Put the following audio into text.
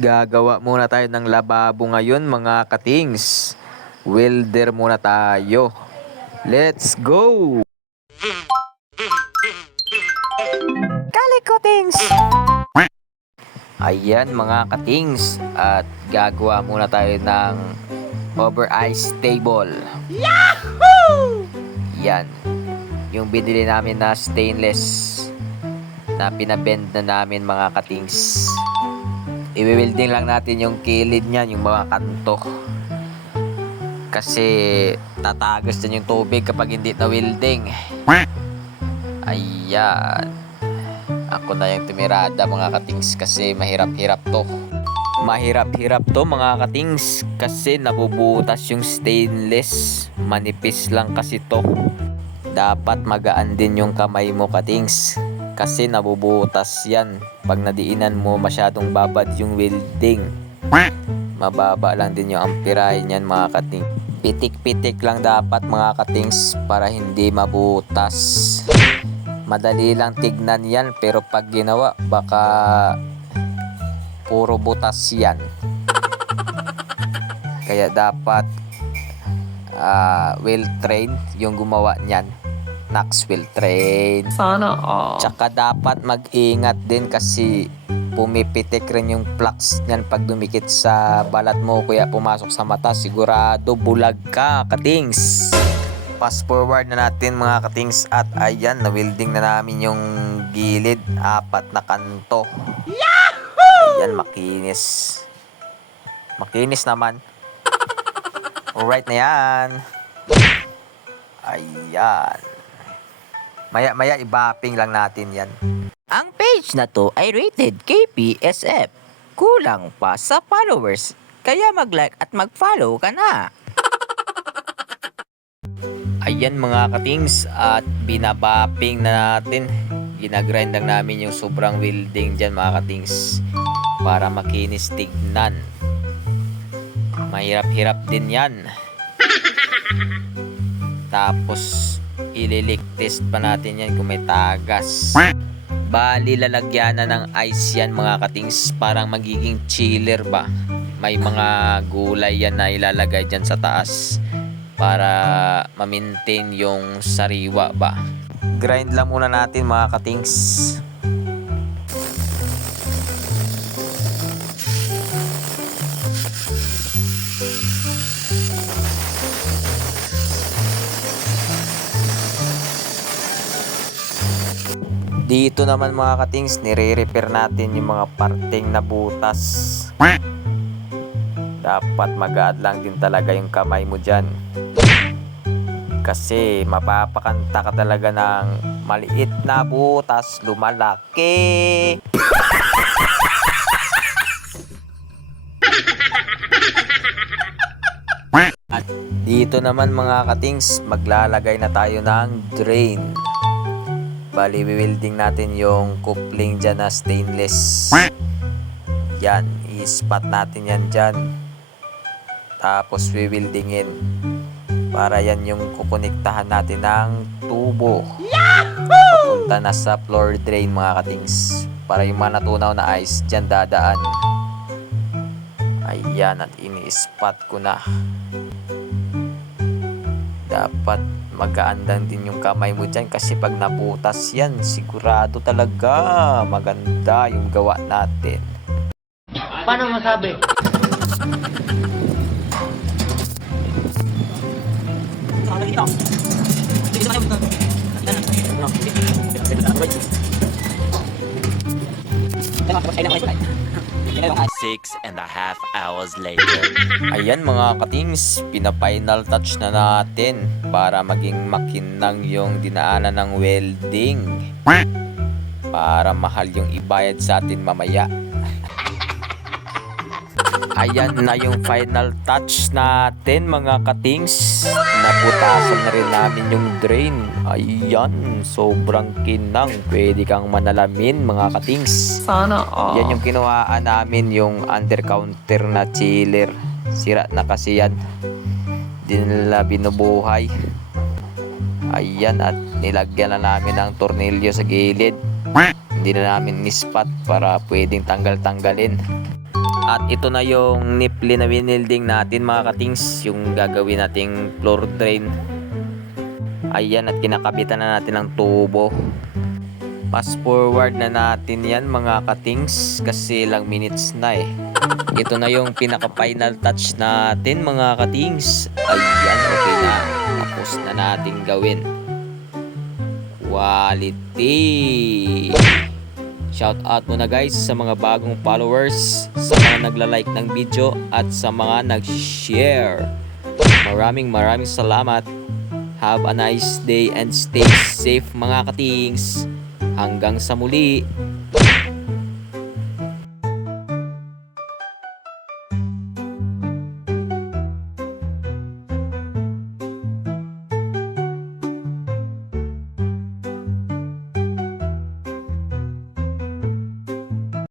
Gagawa muna tayo ng lababo ngayon mga katings. Welder muna tayo. Let's go! Kalikotings! Ayan mga katings. At gagawa muna tayo ng over ice table. Yahoo! Yan. Yung binili namin na stainless na pinabend na namin mga katings. I-welding lang natin yung kilid niyan, yung mga kanto. Kasi tatagas din yung tubig kapag hindi na welding. Ayan. Ako na yung tumirada mga katings kasi mahirap-hirap to. Mahirap-hirap to mga katings kasi nabubutas yung stainless. Manipis lang kasi to. Dapat magaan din yung kamay mo katings. Kasi nabubutas yan pag nadiinan mo masyadong babad yung welding. Mababa lang din yung amperahe niyan mga kating. Pitik-pitik lang dapat mga katings para hindi mabutas. Madali lang tignan yan pero pag ginawa baka puro butas yan. Kaya dapat well trained yung gumawa niyan. Knoxville train. Sana all. Tsaka dapat mag-ingat din kasi pumipitik rin yung flux niyan pag dumikit sa balat mo kaya pumasok sa mata. Sigurado bulag ka katings. Fast forward na natin mga katings at ayan na-welding na namin yung gilid. 4 na kanto. Yahoo! Ayan makinis. Makinis naman. Alright na yan. Ayan. Maya-maya i-bapping lang natin yan. Ang page na to ay rated KPSF. Kulang pa sa followers, kaya mag-like at mag-follow ka na. Ayan mga katings at binabapping na natin. Ginagrind lang namin yung sobrang welding dyan mga katings para makinis tignan. Mahirap-hirap din yan. Tapos ililik test pa natin yan kung may tagas. Bali lalagyan na ng ice yan mga katings. Parang magiging chiller ba. May mga gulay yan na ilalagay dyan sa taas para ma-maintain yung sariwa ba. Grind lang muna natin mga katings. Dito naman mga katings, nire-repair natin yung mga parteng na butas. Dapat mag-aad lang din talaga yung kamay mo dyan. Kasi mapapakanta ka talaga ng maliit na butas, lumalaki. At dito naman mga katings, maglalagay na tayo ng drain. Bali, welding natin yung coupling dyan na stainless. Yan, i-spot natin yan dyan. Tapos weldingin. Para yan yung kukonektahan natin ng tubo. Papunta na sa floor drain mga katings. Para yung mga natunaw na ice dyan dadaan. Ayan, at ini-spot ko na. Dapat magaan din yung kamay mo dyan kasi pag naputas yan, sigurado talaga maganda yung gawa natin. Paano masabi? Six and a half hours later. Ayan mga katings, pina-final touch na natin para maging makinang yung dinaanan ng welding. Para mahal yung ibayad sa atin mamaya. Ayan na yung final touch natin mga katings. Naputasan na rin namin yung drain. Ayan, sobrang kinang. Pwede kang manalamin mga katings. Sana all. Yan yung kinuhaan namin, yung under counter na chiller. Sira na kasi yan. Di nila binubuhay. Ayan, at nilagyan na namin ng tornilyo sa gilid. Hindi na namin ni-spot para pwedeng tanggal-tanggalin. At ito na yung nipli na winilding natin mga katings, yung gagawin nating floor drain. Ayan, at kinakabitan na natin ng tubo. Fast forward na natin yan mga katings kasi ilang minutes na eh. Ito na yung pinaka final touch natin mga katings. Ayan, okay na. Tapos na natin gawin. Quality! Shout out muna guys sa mga bagong followers, sa mga nagla-like ng video at sa mga nag-share. Maraming salamat. Have a nice day and stay safe mga katings. Hanggang sa muli.